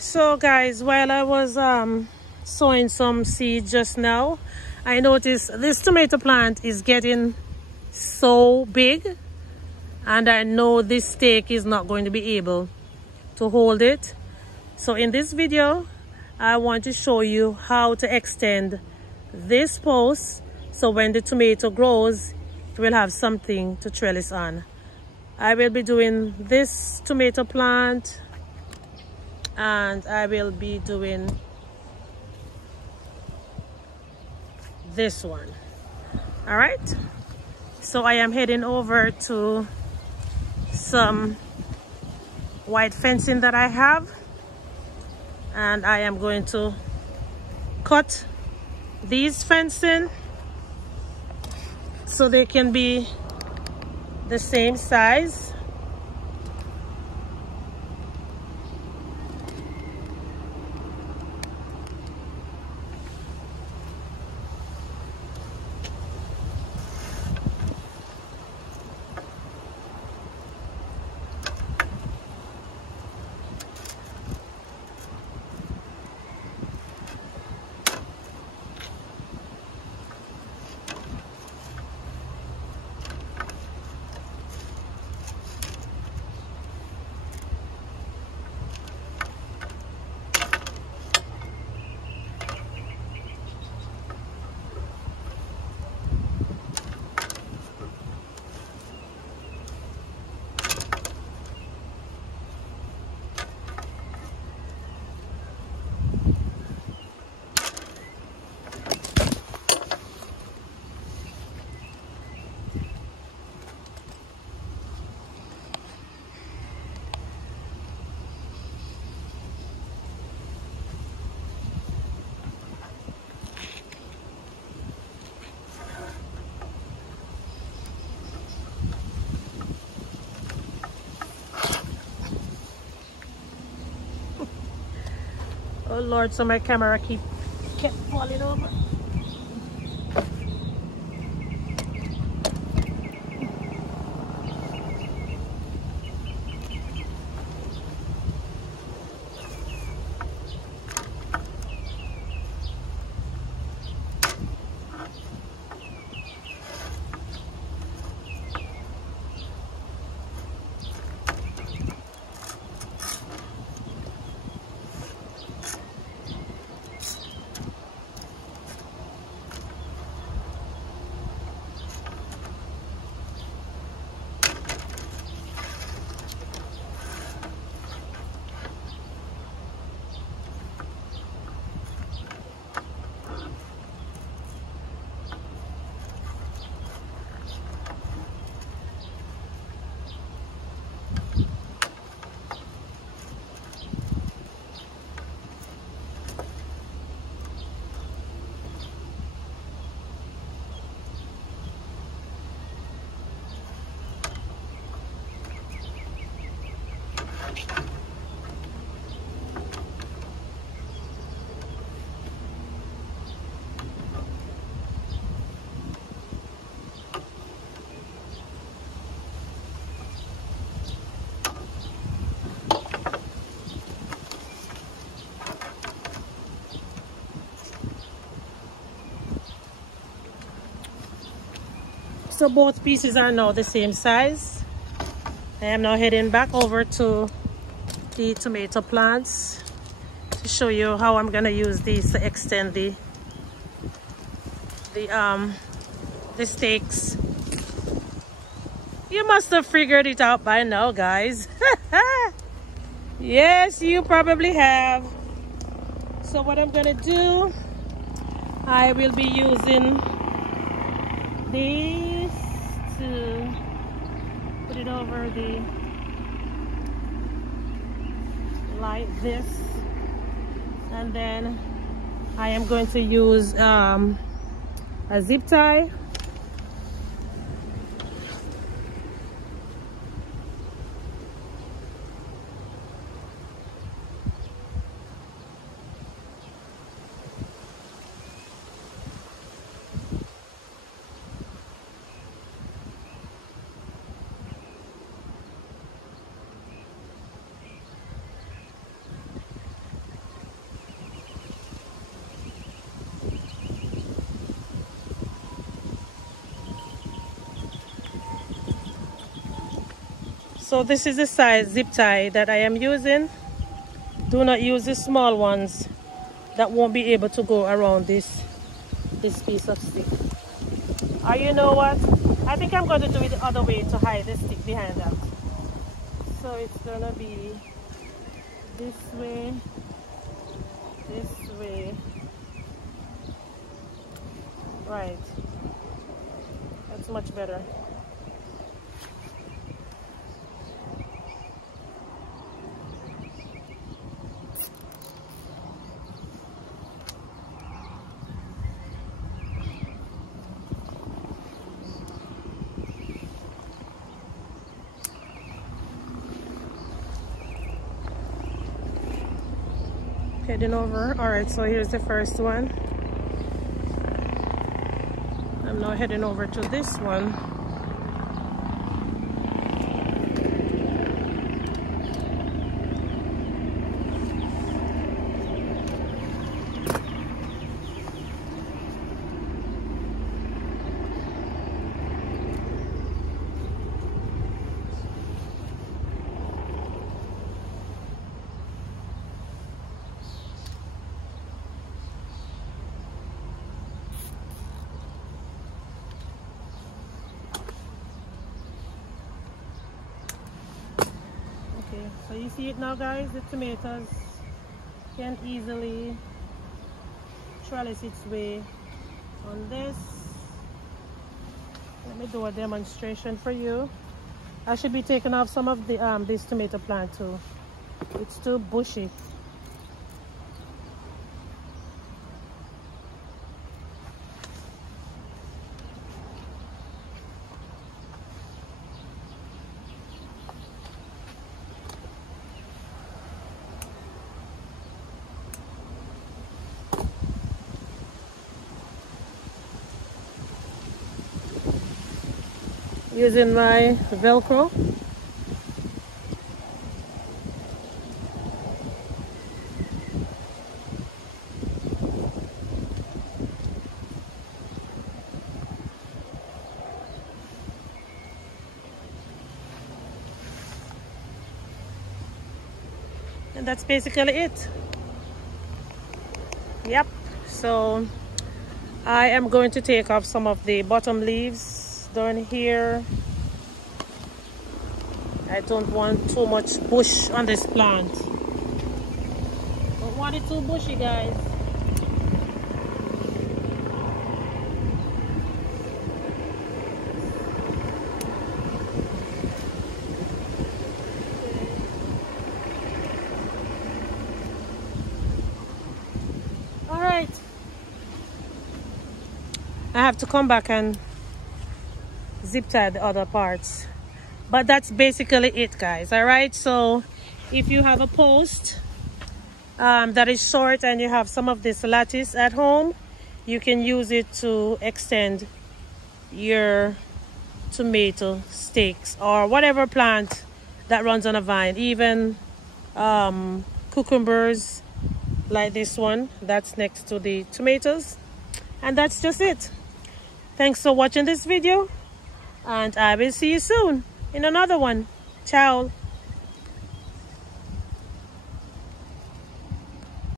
So guys, while I was sowing some seeds just now, I noticed this tomato plant is getting so big, and I know this stake is not going to be able to hold it. So in this video, I want to show you how to extend this post so when the tomato grows, it will have something to trellis on. I will be doing this tomato plant, and I will be doing this one. All right, so I am heading over to some white fencing that I have, and I am going to cut these fencing so they can be the same size. Oh Lord, so my camera kept falling over. So both pieces are now the same size. I am now heading back over to the tomato plants to show you how I'm gonna use these to extend the stakes. You must have figured it out by now, guys. Yes, you probably have. So what I'm gonna do, I will be using these to put it over the like this, and then I am going to use a zip tie. So this is the size zip tie that I am using. Do not use the small ones that won't be able to go around this piece of stick. Or you know what? I think I'm going to do it the other way to hide the stick behind that. So it's going to be this way, this way. Right. That's much better. Heading over. All right, so here's the first one. I'm now heading over to this one. So you see it now, guys, the tomatoes can easily trellis its way on this. Let me do a demonstration for you. I should be taking off some of the this tomato plant too. It's too bushy. Using my Velcro. And that's basically it. Yep. So I am going to take off some of the bottom leaves down here. I don't want too much bush on this plant. Don't want it too bushy, guys. All right. I have to come back and zip tie the other parts, but that's basically it, guys. All right, so if you have a post that is short and you have some of this lattice at home, you can use it to extend your tomato stakes or whatever plant that runs on a vine, even cucumbers like this one that's next to the tomatoes. And that's just it. Thanks for watching this video, and I will see you soon in another one. Ciao.